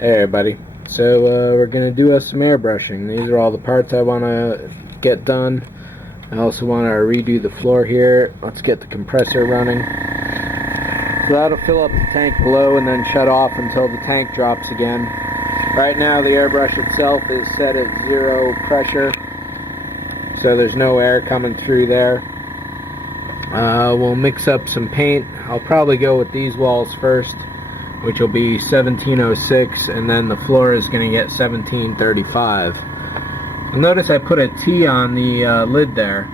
Hey everybody, so we're going to do us some airbrushing. These are all the parts I want to get done. I also want to redo the floor here. Let's get the compressor running. So that'll fill up the tank below and then shut off until the tank drops again. Right now the airbrush itself is set at 0 pressure, so there's no air coming through there. We'll mix up some paint. I'll probably go with these walls first, which will be 1706, and then the floor is going to get 1735. You'll notice I put a T on the lid there.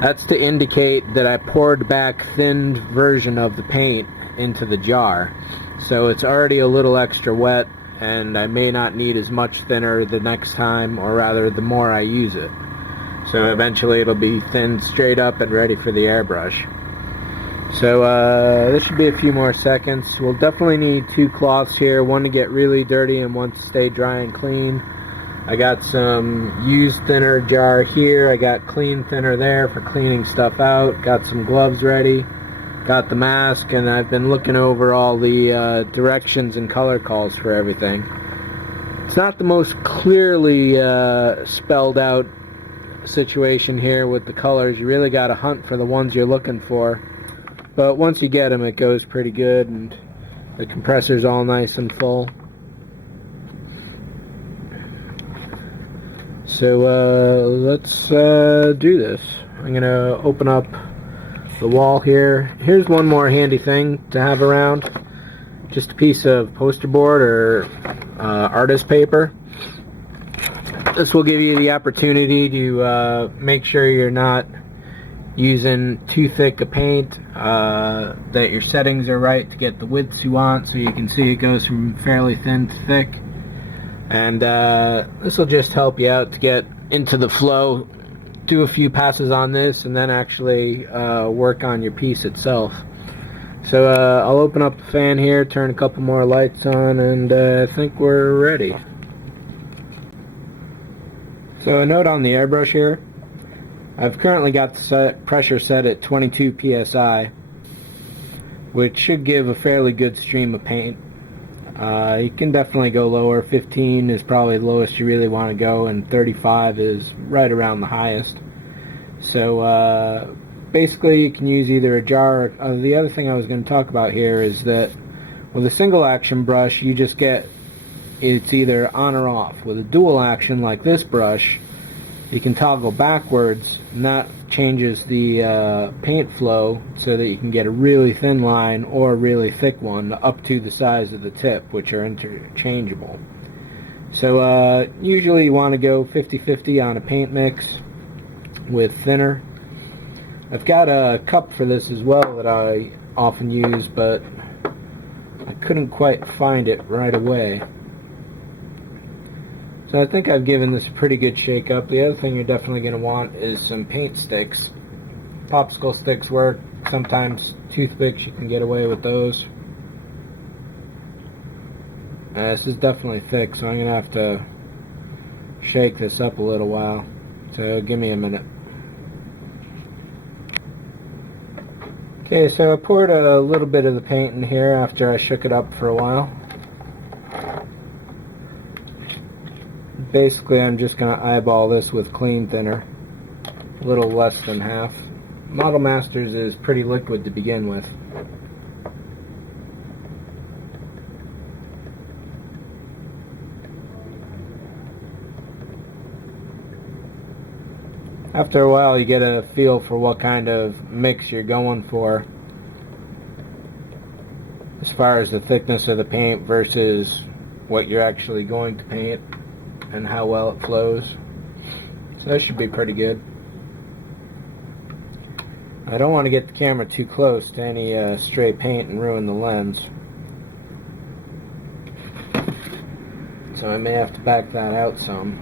That's to indicate that I poured back thinned version of the paint into the jar. So it's already a little extra wet, and I may not need as much thinner the next time, or rather the more I use it. So eventually it'll be thinned straight up and ready for the airbrush. So this should be a few more seconds. We'll definitely need 2 cloths here, one to get really dirty and one to stay dry and clean. I got some used thinner jar here, I got clean thinner there for cleaning stuff out, got some gloves ready, got the mask, and I've been looking over all the directions and color calls for everything. It's not the most clearly spelled out situation here with the colors. You really got to hunt for the ones you're looking for. But once you get them, it goes pretty good, and the compressor's all nice and full. So let's do this. I'm going to open up the wall here. Here's one more handy thing to have around. Just a piece of poster board or artist paper. This will give you the opportunity to make sure you're not using too thick a paint, that your settings are right to get the widths you want, so you can see it goes from fairly thin to thick. And this will just help you out to get into the flow. Do a few passes on this and then actually work on your piece itself. So I'll open up the fan here, turn a couple more lights on, and I think we're ready. So a note on the airbrush here. I've currently got the pressure set at 22 psi, which should give a fairly good stream of paint. You can definitely go lower. 15 is probably the lowest you really want to go, and 35 is right around the highest. So basically you can use either a jar or the other thing I was going to talk about here is that with a single action brush you just get it's either on or off. With a dual action like this brush, you can toggle backwards, and that changes the paint flow so that you can get a really thin line or a really thick one up to the size of the tip, which are interchangeable. So usually you want to go 50-50 on a paint mix with thinner. I've got a cup for this as well that I often use, but I couldn't quite find it right away. So I think I've given this a pretty good shake up. The other thing you're definitely going to want is some paint sticks. Popsicle sticks work. Sometimes toothpicks, you can get away with those. This is definitely thick, so I'm going to have to shake this up a little while. So give me a minute. Okay, so I poured a little bit of the paint in here after I shook it up for a while. Basically, I'm just going to eyeball this with clean thinner, a little less than half. Model Masters is pretty liquid to begin with. After a while, you get a feel for what kind of mix you're going for as far as the thickness of the paint versus what you're actually going to paint and how well it flows. So that should be pretty good. I don't want to get the camera too close to any stray paint and ruin the lens, so I may have to back that out some.